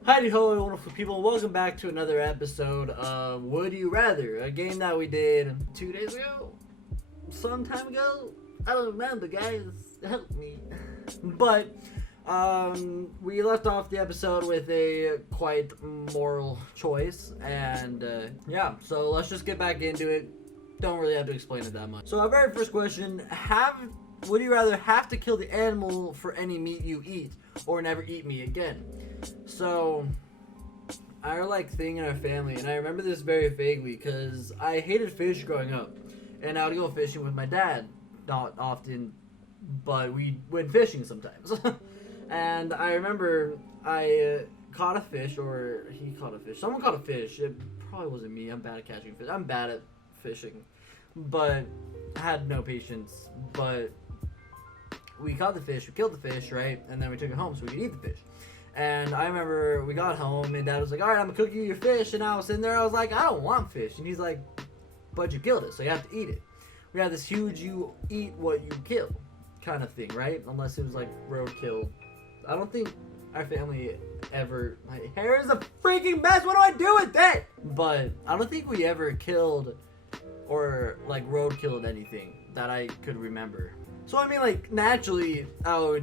Howdy ho, wonderful people. Welcome back to another episode of Would You Rather, a game that we did 2 days ago? Some time ago? I don't remember, guys. Help me. But, we left off the episode with a quite moral choice, and, yeah, so let's just get back into it. Don't really have to explain it that much. So, our very first question, would you rather have to kill the animal for any meat you eat, or never eat meat again? So, our thing in our family, and I remember this very vaguely because I hated fish growing up, and I would go fishing with my dad, not often, but we went fishing sometimes. And I remember I caught a fish, or he caught a fish. Someone caught a fish. It probably wasn't me. I'm bad at catching fish. I'm bad at fishing, but I had no patience. But we caught the fish, we killed the fish, right? And then we took it home so we could eat the fish. And I remember we got home and Dad was like, alright, I'm gonna cook you your fish. And I was sitting there, I was like, I don't want fish. And he's like, but you killed it, so you have to eat it. We had this huge you eat what you kill kind of thing, right? Unless it was like roadkill. I don't think our family ever. My hair is a freaking mess. What do I do with it? But I don't think we ever killed or like road killed anything that I could remember. So I mean, like, naturally, I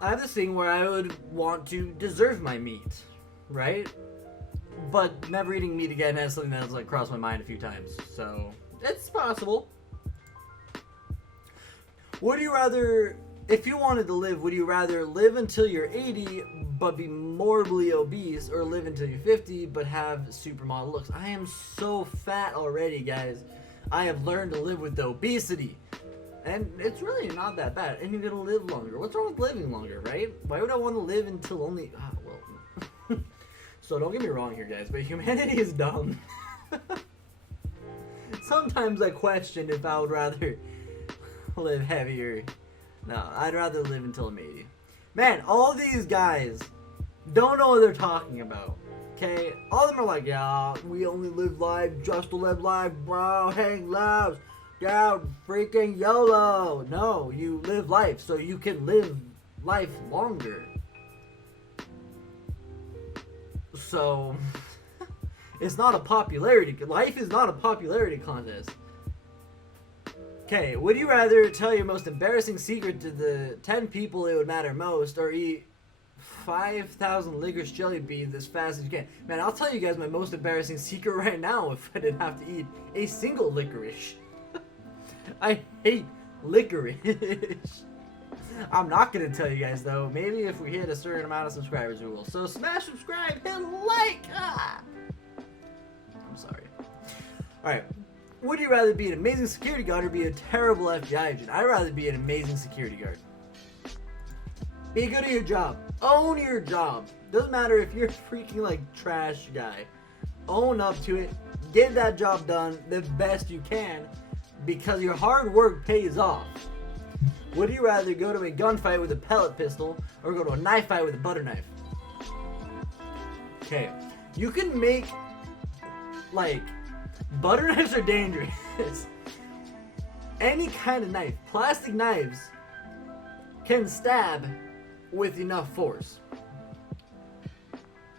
have this thing where I would want to deserve my meat, right? But never eating meat again has something that's like crossed my mind a few times, so it's possible. Would you rather, if you wanted to live, would you rather live until you're 80 but be morbidly obese, or live until you're 50 but have supermodel looks? I am so fat already, guys. I have learned to live with the obesity. And it's really not that bad. And you're gonna live longer. What's wrong with living longer, right? Why would I want to live until only... well... So don't get me wrong here, guys, but humanity is dumb. Sometimes I question if I would rather live heavier. No, I'd rather live until I'm 80. Man, all these guys don't know what they're talking about. Okay? All of them are like, yeah, we only live life just to live life, bro. Hang loves. Yeah, freaking YOLO. No, you live life so you can live life longer. So, it's not a popularity. Life is not a popularity contest. Okay, would you rather tell your most embarrassing secret to the 10 people it would matter most, or eat 5,000 licorice jelly beans as fast as you can? Man, I'll tell you guys my most embarrassing secret right now if I didn't have to eat a single licorice. I hate licorice. I'm not gonna tell you guys though. Maybe if we hit a certain amount of subscribers, we will. So smash subscribe, hit like. I'm sorry. All right. Would you rather be an amazing security guard or be a terrible FBI agent? I'd rather be an amazing security guard. Be good at your job. Own your job. Doesn't matter if you're a freaking like trash guy. Own up to it. Get that job done the best you can, because your hard work pays off. Would you rather go to a gunfight with a pellet pistol or go to a knife fight with a butter knife? Okay, you can make, like, butter knives are dangerous. Any kind of knife, plastic knives, can stab with enough force.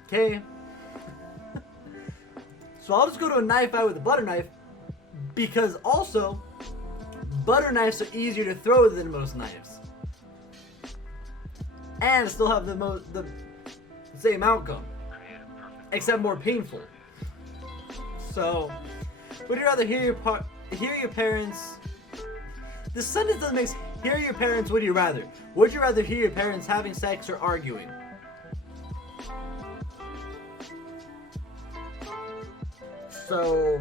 Okay? So I'll just go to a knife fight with a butter knife, because also, butter knives are easier to throw than most knives, and still have the same outcome, except more painful. So, would you rather hear your parents? The sentence doesn't make sense. Hear your parents. Would you rather? Would you rather hear your parents having sex or arguing? So,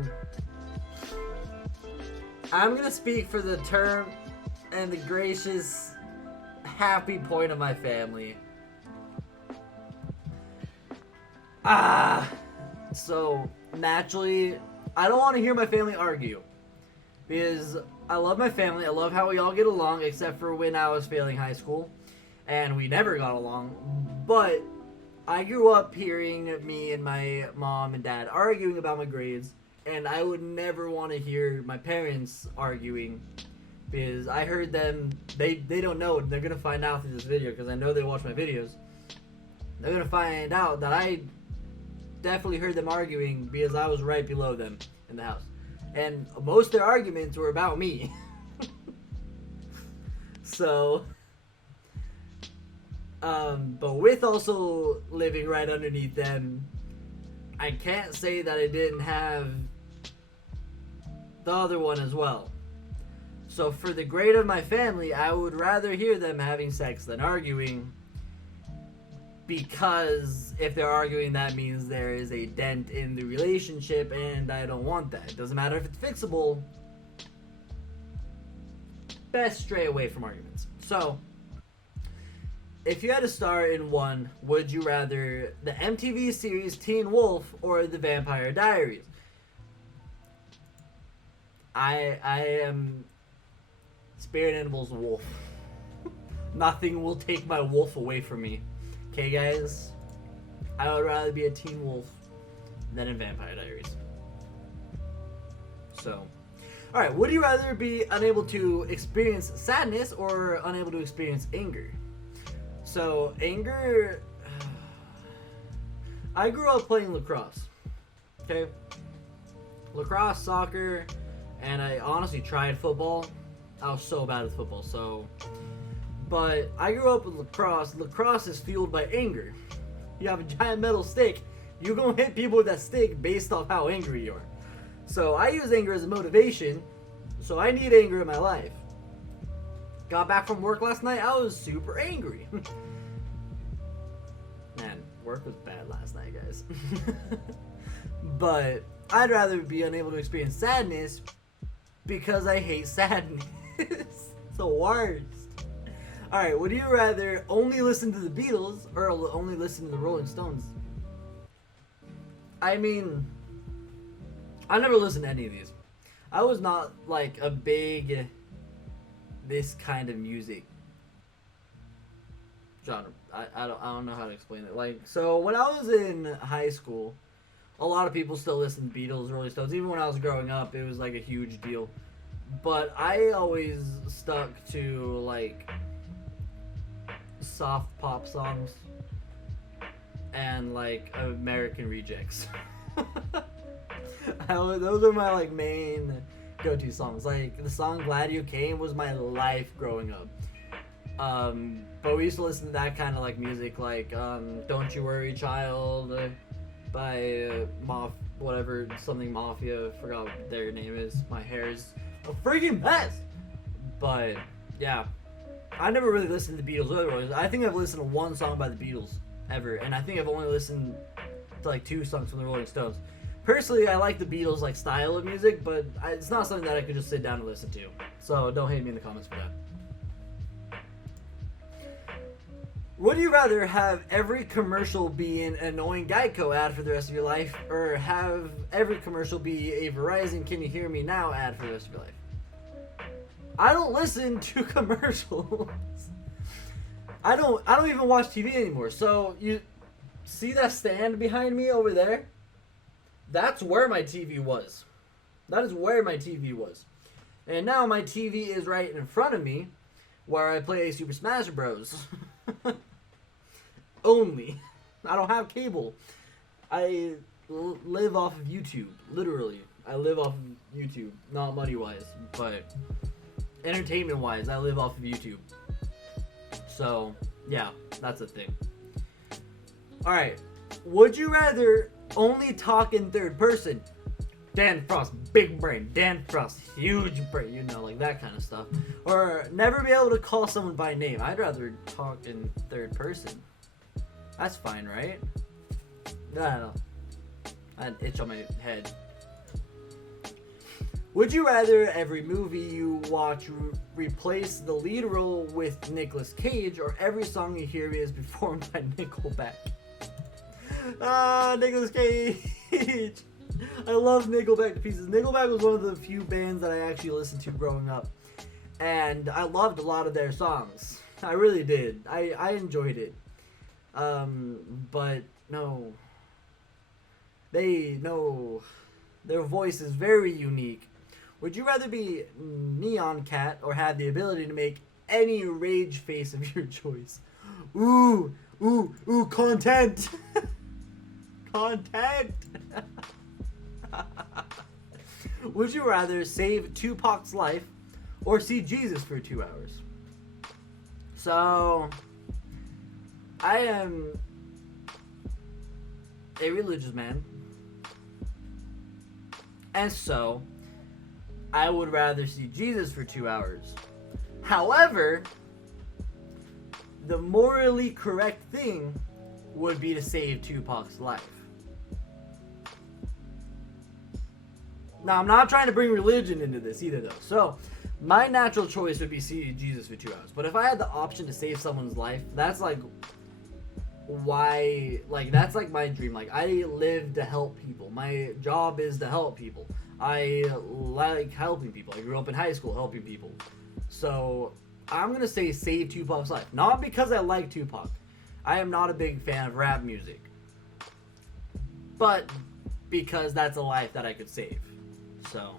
I'm gonna speak for the term and the gracious, happy point of my family. So naturally, I don't want to hear my family argue, because I love my family. I love how we all get along, except for when I was failing high school, and we never got along. But I grew up hearing me and my mom and dad arguing about my grades, and I would never want to hear my parents arguing, because I heard them, they don't know, they're going to find out through this video, because I know they watch my videos. they're gonna find out that I definitely heard them arguing because I was right below them in the house. And most of their arguments were about me. So, but with also living right underneath them, I can't say that I didn't have the other one as well. So for the grade of my family, I would rather hear them having sex than arguing, because if they're arguing, that means there is a dent in the relationship, and I don't want that. It doesn't matter if it's fixable. Best stray away from arguments. So, if you had to star in one, would you rather the MTV series Teen Wolf or the Vampire Diaries? I am Spirit Animal's wolf. Nothing will take my wolf away from me. Okay, guys? I would rather be a Teen Wolf than in Vampire Diaries. So, alright, would you rather be unable to experience sadness or unable to experience anger? So, anger... I grew up playing lacrosse. Okay? Lacrosse, soccer, and I honestly tried football. I was so bad at football, so... But I grew up with lacrosse. Lacrosse is fueled by anger. You have a giant metal stick. You're going to hit people with that stick based off how angry you are. So I use anger as a motivation. So I need anger in my life. Got back from work last night. I was super angry. Man, work was bad last night, guys. But I'd rather be unable to experience sadness because I hate sadness. It's the worst. Alright, would you rather only listen to the Beatles or only listen to the Rolling Stones? I mean, I never listened to any of these. I was not like a big this kind of music genre. I don't know how to explain it. Like, so when I was in high school, a lot of people still listened to Beatles, Rolling Stones. Even when I was growing up, it was like a huge deal. But I always stuck to like soft pop songs and like American Rejects. Those are my like main go-to songs. Like the song Glad You Came was my life growing up. But we used to listen to that kind of like music, like Don't You Worry Child by something Mafia, forgot what their name is. My hair's a freaking mess. But yeah, I never really listened to the Beatles otherwise. I think I've listened to one song by the Beatles ever, and I think I've only listened to like 2 songs from the Rolling Stones. Personally, I like the Beatles like style of music, but it's not something that I could just sit down and listen to. So don't hate me in the comments for that. Would you rather have every commercial be an annoying Geico ad for the rest of your life, or have every commercial be a Verizon Can You Hear Me Now ad for the rest of your life? I don't listen to commercials. I don't even watch TV anymore. So you see that stand behind me over there? That's where my TV was. That is where my TV was. And now my TV is right in front of me where I play Super Smash Bros. Only. I don't have cable. I live off of YouTube. Literally. I live off of YouTube. Not money-wise, but entertainment-wise, I live off of YouTube. So, yeah, that's a thing. Alright. Would you rather only talk in third person? Dan Frost, big brain. Dan Frost, huge brain. You know, like that kind of stuff. Or never be able to call someone by name. I'd rather talk in third person. That's fine, right? I don't know. I had an itch on my head. Would you rather every movie you watch replace the lead role with Nicolas Cage, or every song you hear is performed by Nickelback? Nicolas Cage! I love Nickelback to pieces. Nickelback was one of the few bands that I actually listened to growing up. And I loved a lot of their songs. I really did. I enjoyed it. But no. Their voice is very unique. Would you rather be Neon Cat or have the ability to make any rage face of your choice? Ooh, Ooh, content. Content. Would you rather save Tupac's life or see Jesus for 2 hours? So, I am a religious man, and so I would rather see Jesus for 2 hours. However, the morally correct thing would be to save Tupac's life. Now, I'm not trying to bring religion into this either, though. So, my natural choice would be see Jesus for 2 hours. But if I had the option to save someone's life, that's like why, like, that's like my dream. Like, I live to help people. My job is to help people. I like helping people. I grew up in high school helping people. So, I'm going to say save Tupac's life. Not because I like Tupac. I am not a big fan of rap music. But because that's a life that I could save. So,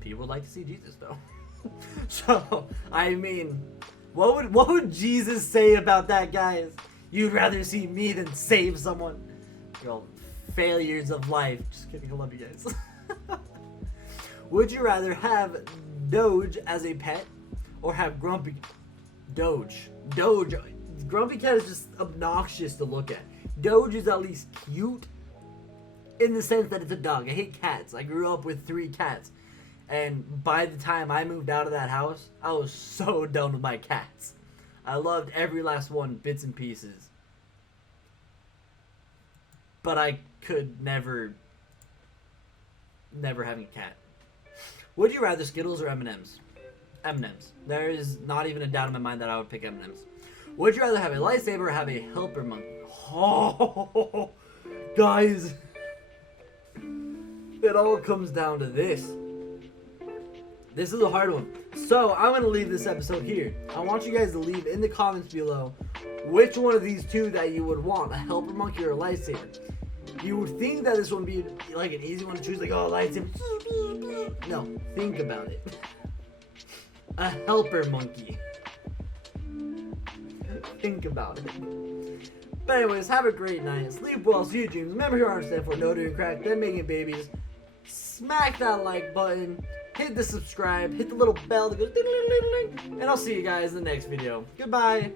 people would like to see Jesus, though. So, I mean, what would Jesus say about that, guys? You'd rather see me than save someone? Yo, failures of life. Just kidding, I love you guys. Would you rather have Doge as a pet or have Grumpy? Doge. Grumpy Cat is just obnoxious to look at. Doge is at least cute in the sense that it's a dog. I hate cats. I grew up with 3 cats. And by the time I moved out of that house, I was so done with my cats. I loved every last one, bits and pieces. But I could never having a cat. Would you rather Skittles or M&M's? M&M's. There is not even a doubt in my mind that I would pick M&M's. Would you rather have a lightsaber or have a helper monkey? Oh, guys. It all comes down to this. This is a hard one. So, I'm going to leave this episode here. I want you guys to leave in the comments below which one of these two that you would want, a helper monkey or a lightsaber. You would think that this one would be like an easy one to choose, like, oh, lightsaber. No, think about it. A helper monkey. Think about it. But anyways, have a great night. Sleep well, see you dreams. Remember who I stand for, no doing crack, then making babies. Smack that like button. Hit the subscribe. Hit the little bell that goes ding, ding, ding, ding, and I'll see you guys in the next video. Goodbye.